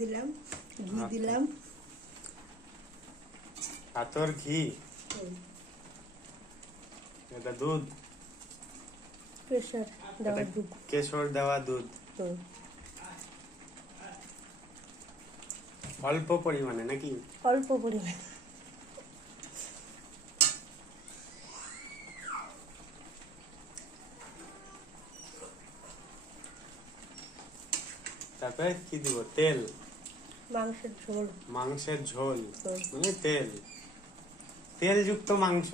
দিলাম, ঘি দিলাম, আতর ঘি, এটা দুধ, কেশর দেওয়া দুধ, কেশর দেওয়া দুধ, অল্প পরিমাণে নাকি? অল্প পরিমাণে। তারপরে কি দিব? তেল, মাংসের ঝোল, মাংসের ঝোল মানে তেল, তেলযুক্ত মাংস,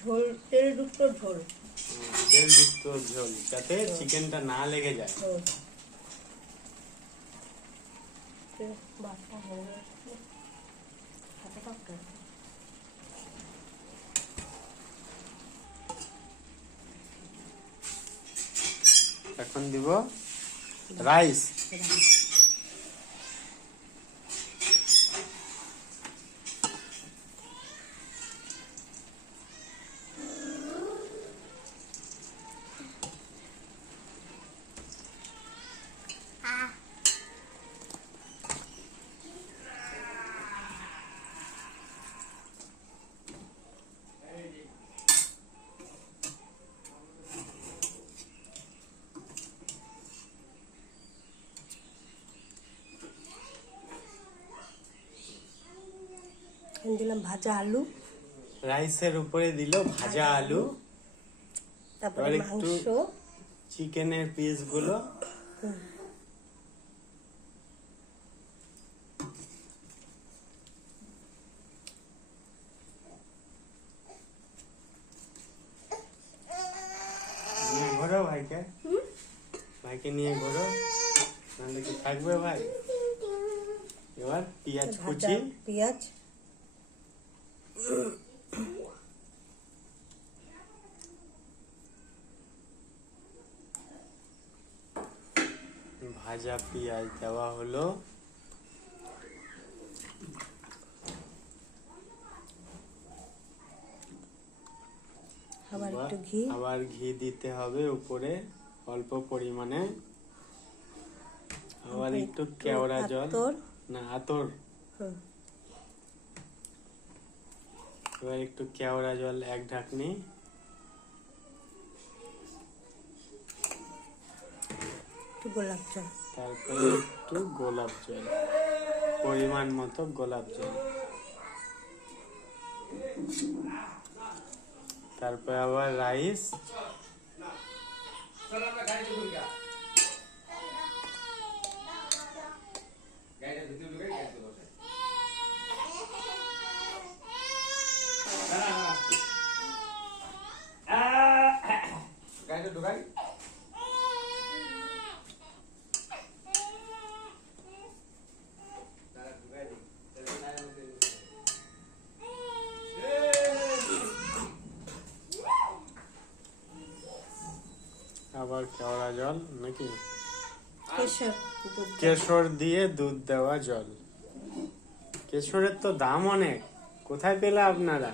ঝোল, তেলযুক্ত ঝোল, তেলযুক্ত ঝোল, যাতে চিকেনটা না লেগে যায়। এখন দিব রাইস, দিলাম ভাজা আলু, রাইসের উপরে দিল ভাজা আলু, তারপরে মাংস, চিকেনের পিস গুলো, নিয়ে ঘোরো ভাইকে, ভাইকে নিয়ে ঘোরো, নাহলে কি থাকবে ভাই। এবার পেঁয়াজ কুচি, পেঁয়াজ, ভাজা পেঁয়াজ দেওয়া হলো, আবার একটু ঘি, আবার ঘি দিতে হবে উপরে অল্প পরিমাণে, আবার একটু কেওড়া জল, না আতর, এবার একটু কেওড়া জল এক ঢাকনি, গোলাপ জল, তারপরে একটু গোলাপ জল, পরিমাণ মতো গোলাপ জল, তারপরে আবার রাইস, আবার কেওড়া জল নাকি কেশর দিয়ে দুধ দেওয়া জল। কেশরের তো দাম অনেক, কোথায় পেলে আপনারা?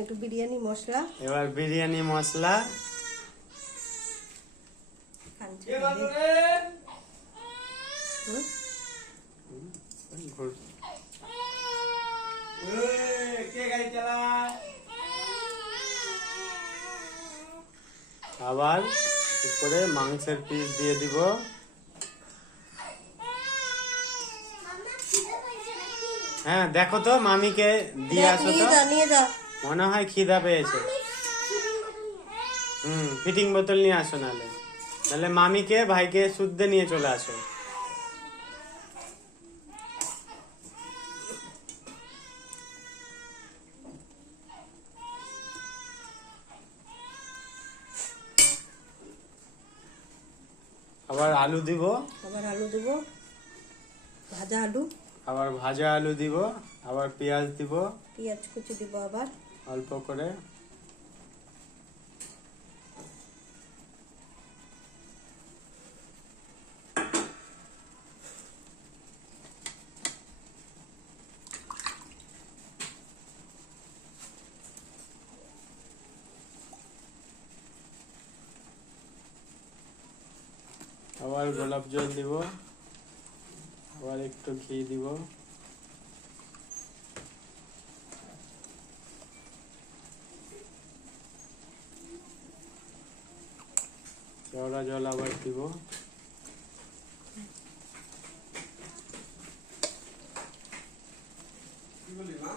একটু বিরিয়ানি মশলা, এবার বিরিয়ানি মশলা, আবার উপরে মাংসের পিস দিয়ে দিব, হ্যাঁ দেখো তো মামিকে দিয়ে আসো তো, মনে হয় খিদা পেয়েছে। ফিটিং বোতল নিয়ে আসো, নাহলে মামিকে ভাইকে শুদ্ধে নিয়ে চলে আসো। আবার আলু দিব, ভাজা আলু, আবার ভাজা আলু দিব, আবার পেঁয়াজ দিব, পেঁয়াজ কুচি দিব আবার অল্প করে, আবার গোলাপ জল দিব, আবার একটু ঘি দিব। কেওড়া জল আবার দিব। কি বলি মা?